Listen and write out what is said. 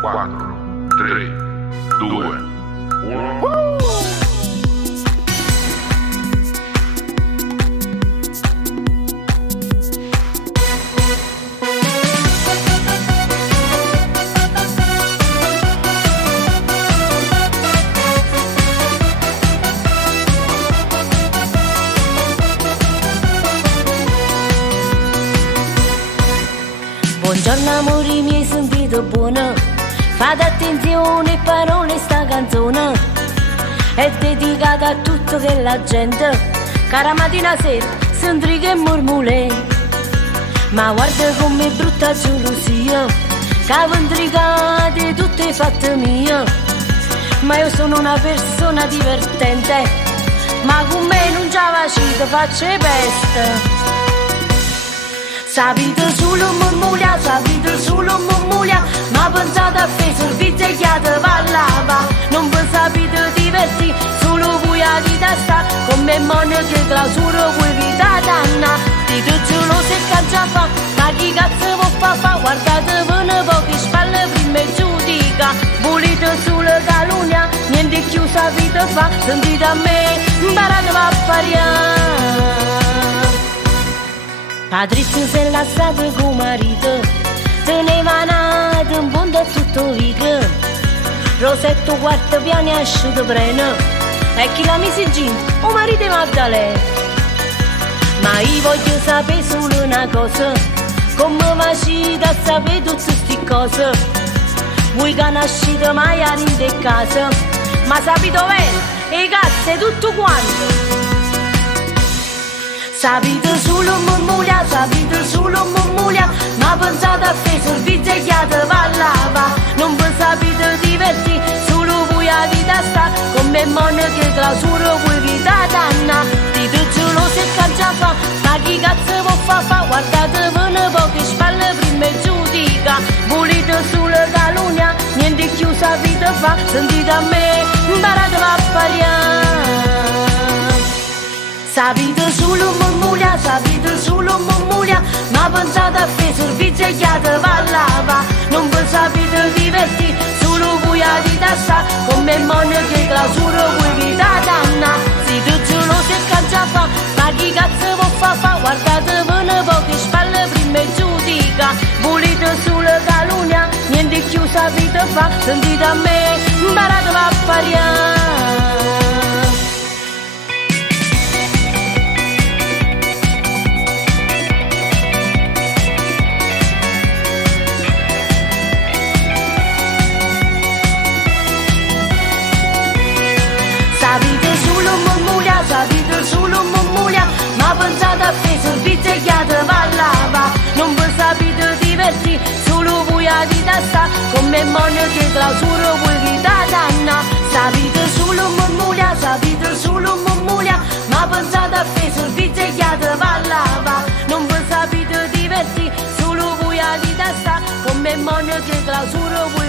4, 3, 2, 1. Buongiorno amori miei, sentito buono, fate attenzione, parole sta canzone è dedicata a tutta quella gente cara mattina sera sentri che mormule, ma guarda com'è brutta gelosia che vendricate tutte fatte mie, ma io sono una persona divertente, ma con me non c'è vacito, faccio peste. Sapete solo murmuglia, sapete solo murmuglia, ma pensate a fare servizio e chiate parlava. Non vi sapete divertire, solo voi a di testa, come monache clausura voi vita danna. Dite geloso e caccia fa, ma chi cazzo vuol fa? Guardatevene poche spalle prima e giudica. Volete solo calunnia, niente più sapete fa, sentite a me, imparate a pariare. Patrizio si è lasciato con marito, teneva nato un punto a tutto vico. Rosetto quarto piano è asciutto preno, e chi la mise in gin, o marito Maddalena. Ma io voglio sapere solo una cosa, come facete a sapere tutte queste cose. Voi che nascete mai a rinde casa, ma sapete bene, e cazzo è tutto quanto. Sapete solo murmuglia, sapete solo murmuglia, ma pensate a fare servizio e chiate parlava. Non vi sapete divertire, solo voi a di testa, come monache clausura voi vita danna. Dite geloso e caccia fa, ma chi cazzo vuol fa? Guardatevene poche spalle prima e giudica. Volete solo calunnia, niente più sapete fa, sentite a me, imparate a pariare. Sapete solo murmuglia, sapete solo murmuglia, ma pensate a fare servizio e chiate parlava. Non vi sapete divertire, solo voi a di testa, come monache clausura voi vita danna. Siete gelosi e caccia fa, ma chi cazzo vuol fa? Guardatevene poche spalle prima e giudica. Volete solo calunnia, niente più sapete fa, sentite a me, imparate a pariare. Sapete solo murmuglia, sapete solo murmuglia, ma pensate a fare servizio e chiate parlava. Non vi sapete divertire, solo voi a di testa, come monache clausura voi vita danna. Sapete solo murmuglia, sapete solo murmuglia, ma pensate a fare servizio e chiate parlava. Non vi sapete divertire, solo voi a di testa, come monache clausura voi